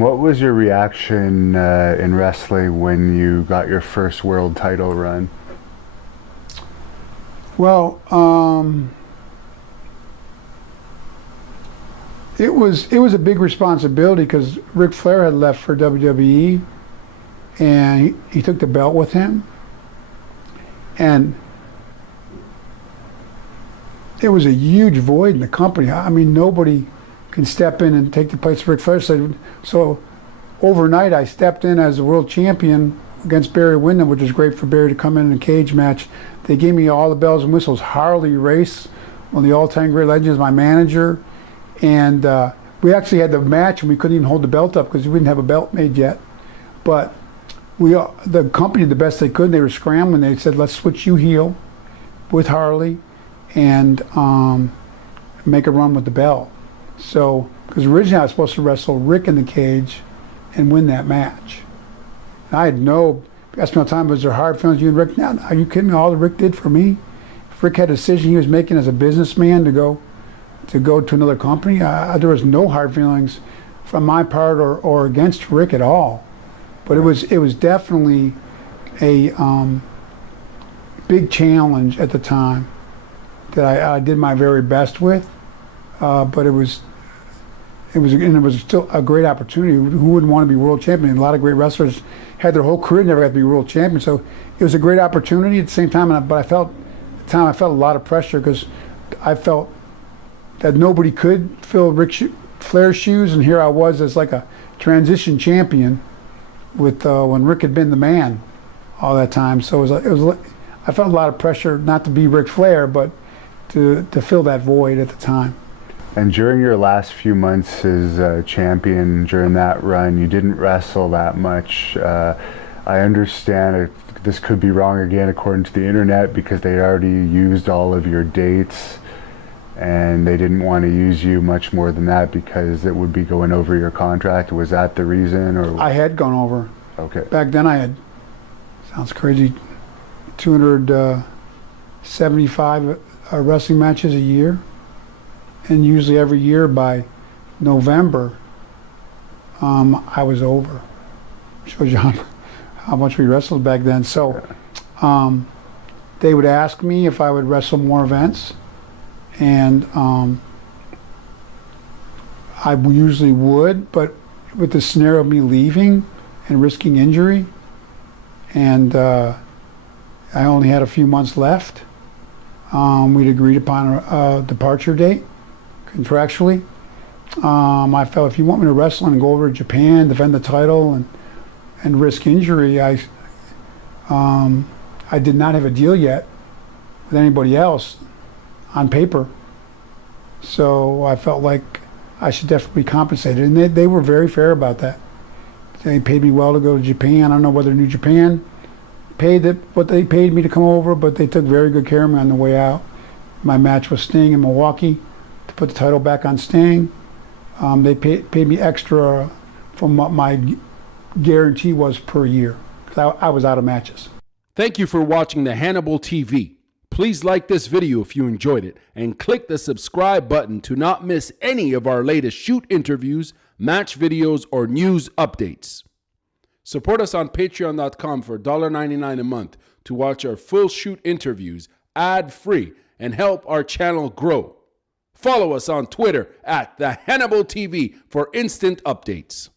What was your reaction in wrestling when you got your first world title run? Well, it was a big responsibility because Ric Flair had left for WWE, and he took the belt with him, and it was a huge void in the company. I mean, nobody can step in and take the place of Ric Flair. So overnight, I stepped in as the world champion against Barry Windham, which was great for Barry to come in a cage match. They gave me all the bells and whistles. Harley Race, one of the all-time great legends, my manager. And we actually had the match, and we couldn't even hold the belt up because we didn't have a belt made yet. But the company did the best they could. They were scrambling. They said, let's switch you heel with Harley and make a run with the belt. So, because originally I was supposed to wrestle Rick in the cage and win that match. And I had asked me all the time, was there hard feelings you and Rick? Now, are you kidding me? All that Rick did for me? If Rick had a decision he was making as a businessman to go to another company, there was no hard feelings from my part or against Rick at all. But it was definitely a big challenge at the time that I did my very best with. But it was still a great opportunity. Who wouldn't want to be world champion? A lot of great wrestlers had their whole career never got to be world champion. So it was a great opportunity at the same time. But I felt a lot of pressure because I felt that nobody could fill Ric Flair's shoes, and here I was as like a transition champion with when Rick had been the man all that time. So I felt a lot of pressure not to be Ric Flair, but to fill that void at the time. And during your last few months as champion, during that run, you didn't wrestle that much. I understand this could be wrong again according to the internet because they'd already used all of your dates and they didn't want to use you much more than that because it would be going over your contract. Was that the reason? Or I had gone over. Okay. Back then I had, sounds crazy, 275 wrestling matches a year. And usually every year by November, I was over. Shows you how much we wrestled back then. So they would ask me if I would wrestle more events, and I usually would, but with the scenario of me leaving and risking injury, and I only had a few months left, we'd agreed upon a departure date. Contractually, I felt if you want me to wrestle and go over to Japan, defend the title, and risk injury, I did not have a deal yet with anybody else on paper. So I felt like I should definitely be compensated, and they were very fair about that. They paid me well to go to Japan. I don't know whether New Japan paid what they paid me to come over, but they took very good care of me on the way out. My match was Sting in Milwaukee. To put the title back on Sting. They paid me extra from what my guarantee was per year, because I was out of matches. Thank you for watching the Hannibal TV. Please like this video if you enjoyed it, and click the subscribe button to not miss any of our latest shoot interviews, match videos, or news updates. Support us on patreon.com for $1.99 a month to watch our full shoot interviews ad-free and help our channel grow. Follow us on Twitter at the Hannibal TV for instant updates.